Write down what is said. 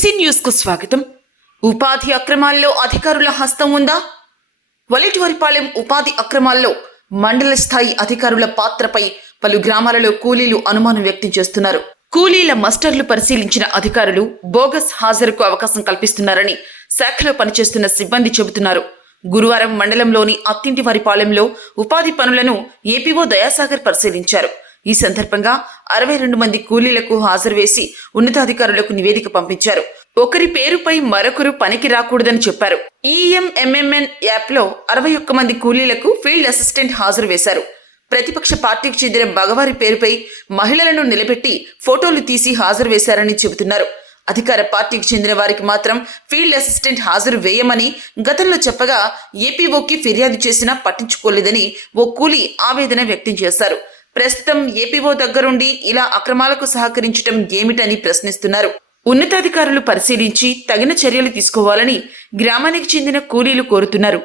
తులసి న్యూస్కు స్వాగతం. ఉపాధి అక్రమాల్లో అధికారుల హస్తం ఉందా? వలిటివారిపాలెం ఉపాధి అక్రమాల్లో మండల స్థాయి అధికారుల పాత్రపై పలు గ్రామాలలో కూలీలు అనుమానం వ్యక్తం చేస్తున్నారు. కూలీల మస్టర్లు పరిశీలించిన అధికారులు బోగస్ హాజరుకు అవకాశం కల్పిస్తున్నారని శాఖలో పనిచేస్తున్న సిబ్బంది చెబుతున్నారు. గురువారం మండలంలోని అత్తింటివారిపాలెంలో ఉపాధి పనులను ఏపీఓ దయాసాగర్ పరిశీలించారు. ఈ సందర్భంగా అరవై రెండు మంది కూలీలకు హాజరు వేసి ఉన్నతాధికారులకు నివేదిక పంపించారు. ఒకరి పేరుపై మరొకరు పనికి రాకూడదని చెప్పారు. ఈఎంఎంఎంఎన్ యాప్లో అరవై ఒక్క మంది కూలీలకు ఫీల్డ్ అసిస్టెంట్ హాజరు వేశారు ప్రతిపక్ష పార్టీకి చెందిన మగవారి పేరుపై మహిళలను నిలబెట్టి ఫోటోలు తీసి హాజరు వేశారని చెబుతున్నారు. అధికార పార్టీకి చెందిన వారికి మాత్రం ఫీల్డ్ అసిస్టెంట్ హాజరు వేయమని గతంలో చెప్పగా ఏపీఓకి ఫిర్యాదు చేసినా పట్టించుకోలేదని ఓ కూలీ ఆవేదన వ్యక్తం చేశారు. ప్రస్తుతం ఏపీఓ దగ్గరుండి ఇలా అక్రమాలకు సహకరించటం ఏమిటని ప్రశ్నిస్తున్నారు. ఉన్నతాధికారులు పరిశీలించి తగిన చర్యలు తీసుకోవాలని గ్రామానికి చెందిన కూలీలు కోరుతున్నారు.